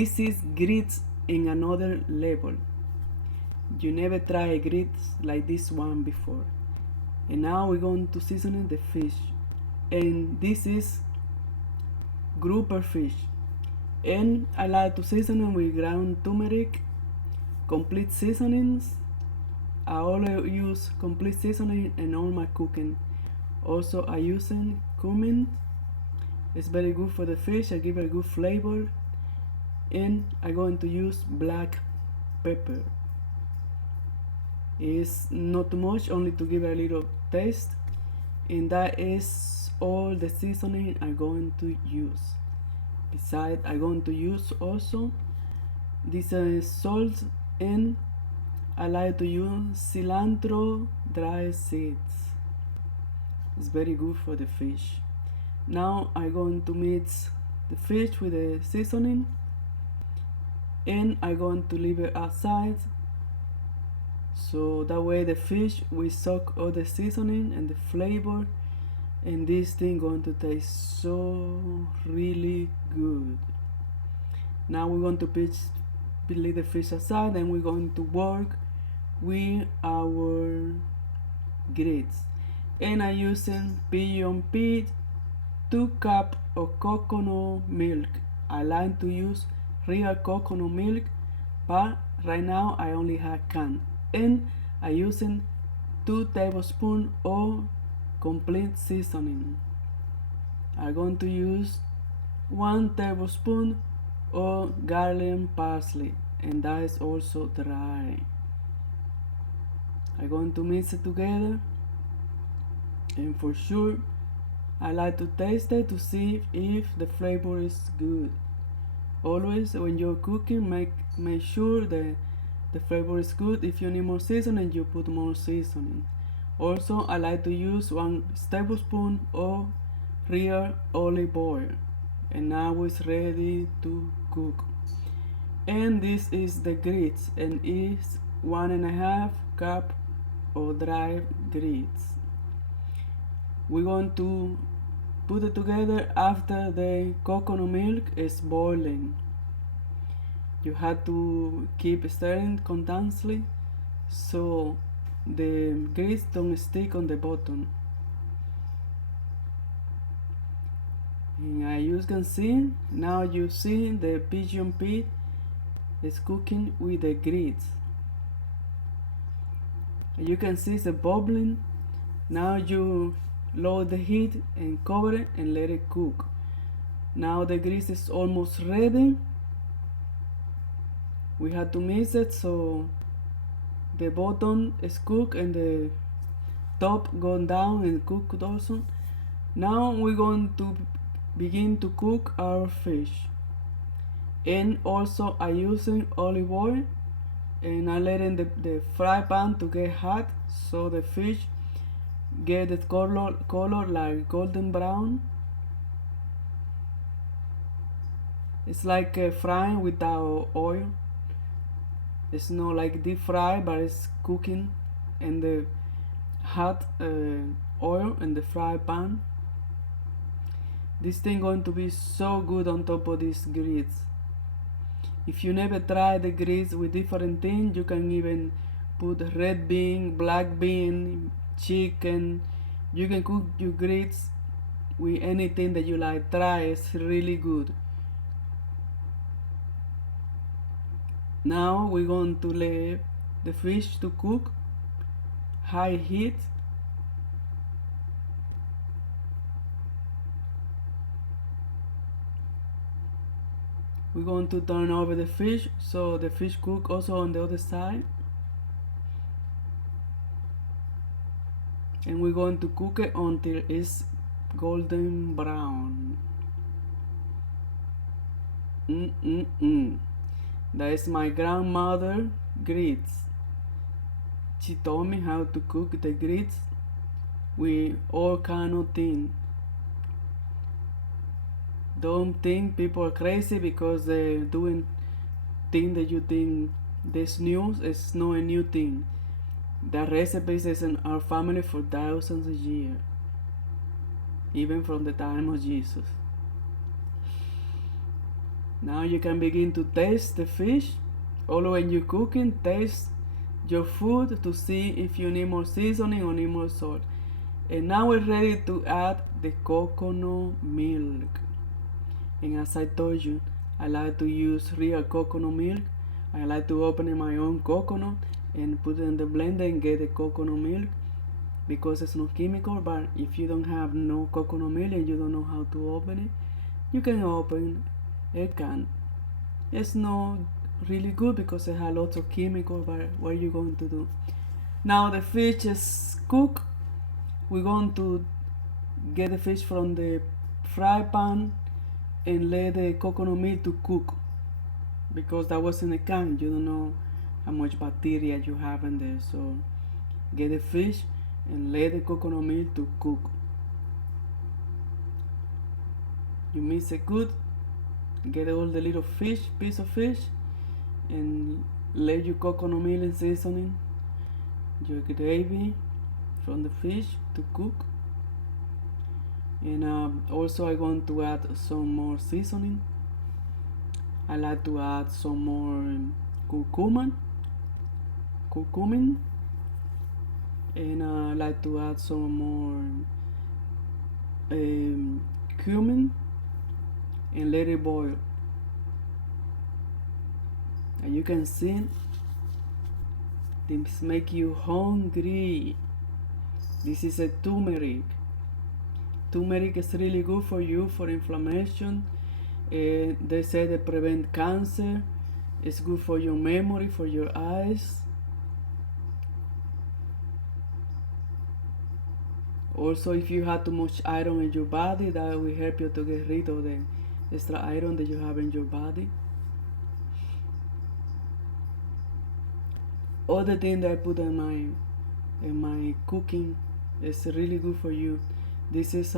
this is grits in another level. You never tried grits like this one before. And now we're going to season the fish. And this is grouper fish. And I like to season it with ground turmeric, complete seasonings. I always use complete seasoning in all my cooking. Also I use cumin. It's very good for the fish. I give it a good flavor. And I'm going to use black pepper. It's not too much, only to give it a little taste. And that is all the seasoning I'm going to use. Besides, I'm going to use also this salt, and I like to use cilantro dry seeds. It's very good for the fish. Now I'm going to mix the fish with the seasoning, and I'm going to leave it outside, so that way the fish will soak all the seasoning and the flavor, and this thing going to taste so really good. Now we're going to leave the fish aside, and we're going to work with our grits. And I'm using pigeon pit, 2 cups of coconut milk. I like to use real coconut milk, but right now I only have canned. And I'm using 2 tablespoons of complete seasoning. I'm going to use 1 tablespoon of garlic parsley, and that is also dry. I'm going to mix it together, and for sure I like to taste it to see if the flavor is good. Always when you're cooking, make sure that the flavor is good. If you need more seasoning, you put more seasoning. Also, I like to use 1 tablespoon of real olive oil. And now it's ready to cook. And this is the grits, and it's 1.5 cup of dry grits. We're going to put it together after the coconut milk is boiling. You have to keep stirring constantly so the grits don't stick on the bottom. And as you can see, now you see the pigeon pit is cooking with the grits. You can see it's bubbling. Now you lower the heat and cover it and let it cook. Now the grits is almost ready. We have to mix it so the bottom is cooked and the top gone down and cooked also. Now we're going to begin to cook our fish. And also I'm using olive oil, and I'm letting the fry pan to get hot so the fish get the color like golden brown. It's like frying without oil. It's not like deep fry, but it's cooking in the hot oil in the fry pan. This thing going to be so good on top of these grits. If you never tried the grits with different things, you can even put red bean, black bean, chicken. You can cook your grits with anything that you like. Try, it's really good. Now we're going to let the fish to cook, high heat. We're going to turn over the fish so the fish cook also on the other side. And we're going to cook it until it's golden brown. That is my grandmother grits. She taught me how to cook the grits with all kind of things. Don't think people are crazy because they're doing things that you think this new. It's not a new thing. The recipes is in our family for thousands of years, even from the time of Jesus. Now you can begin to taste the fish. All when you're cooking, taste your food to see if you need more seasoning or need more salt. And now we're ready to add the coconut milk. And as I told you, I like to use real coconut milk. I like to open my own coconut and put it in the blender and get the coconut milk because it's not chemical. But if you don't have no coconut milk and you don't know how to open it, you can open a can. It's not really good because it has lots of chemical, but what are you going to do? Now the fish is cooked. We're going to get the fish from the fry pan and let the coconut milk to cook because that was in a can. You don't know how much bacteria you have in there, so get the fish and let the coconut milk to cook. You mix it good, get all the little piece of fish, and let your coconut milk and seasoning your gravy from the fish to cook. And also I want to add some more seasoning. I like to add some more curcumin, and I like to add some more cumin and let it boil. And you can see this make you hungry. This is a turmeric. Turmeric is really good for you for inflammation. They say they prevent cancer. It's good for your memory, for your eyes. Also, if you have too much iron in your body, that will help you to get rid of the extra iron that you have in your body. Other thing that I put in my cooking is really good for you. This is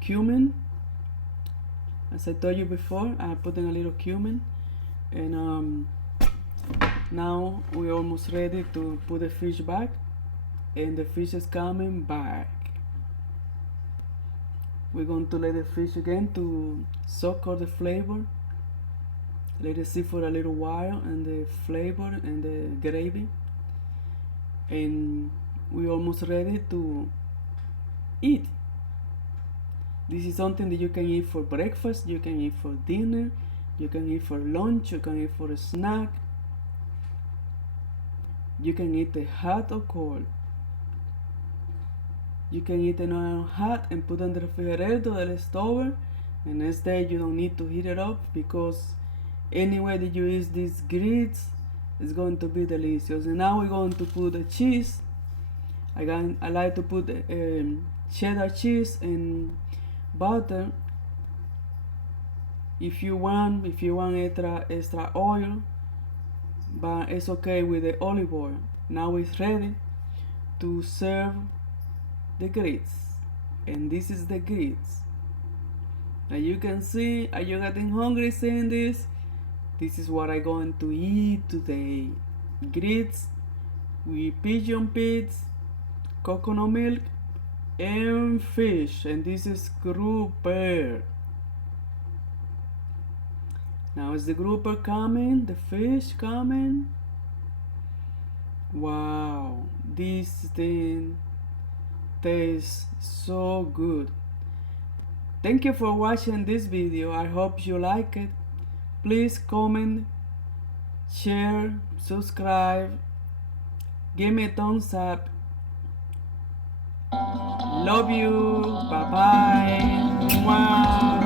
cumin. As I told you before, I put in a little cumin, and now we're almost ready to put the fish back, and the fish is coming back. We're going to let the fish again to soak all the flavor. Let it sit for a little while and the flavor and the gravy. And we're almost ready to eat. This is something that you can eat for breakfast, you can eat for dinner, you can eat for lunch, you can eat for a snack. You can eat it hot or cold. You can eat it hot and put it in the refrigerator or the stove. And next day you don't need to heat it up because anyway that you eat these grits, it's going to be delicious. And now we're going to put the cheese. I like to put cheddar cheese and butter. If you want extra oil, but it's okay with the olive oil. Now it's ready to serve the grits, and this is the grits. Now you can see, are you getting hungry seeing this? This is what I'm going to eat today. Grits with pigeon peas, coconut milk, and fish. And this is grouper. Now is the grouper coming? The fish coming? Wow, this thing tastes so good. Thank you for watching this video. I hope you like it. Please comment, share, subscribe, give me a thumbs up. Love you. Bye bye. Mwah.